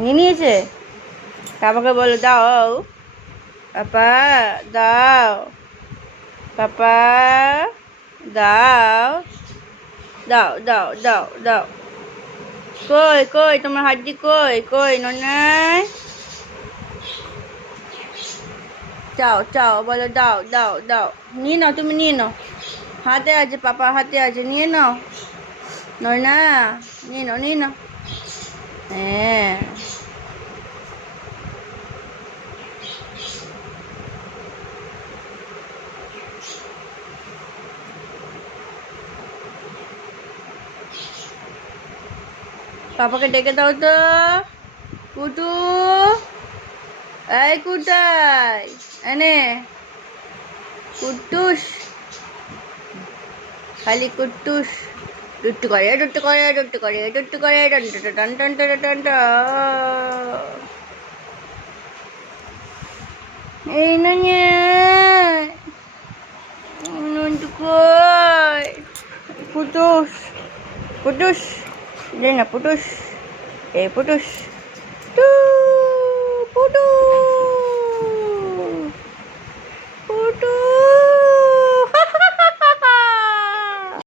নিয়ে নিয়েছে? পাপাকে বলো দাও, পাপা দাও, পাপা দাও, দাও দাও দাও দাও। কই কই তোমার হাড্ডি কই কই ননাই? চাও চাও বলো দাও দাও দাও। নিয়ে নাও, তুমি নিয়ে নাও, হাতে আছে, পাপা হাতে আছে, নিয়ে নাও নয়না, নিয়ে নাও নিয়ে নাও। হ্যাঁ, পাপাকে ডেকে দাও তো। কুটু, এই কুটাই এনে, কুট্টুস, খালি কুট্টুস, টুট্টু করে টুট্টু করে টুট্টু করে টুট্টু করে টন টন টন টন টন টন। এই না নন্টু কই? পুটুস, পুটুস, দে না পুটুস, এ পুটুস, টু পুটুস।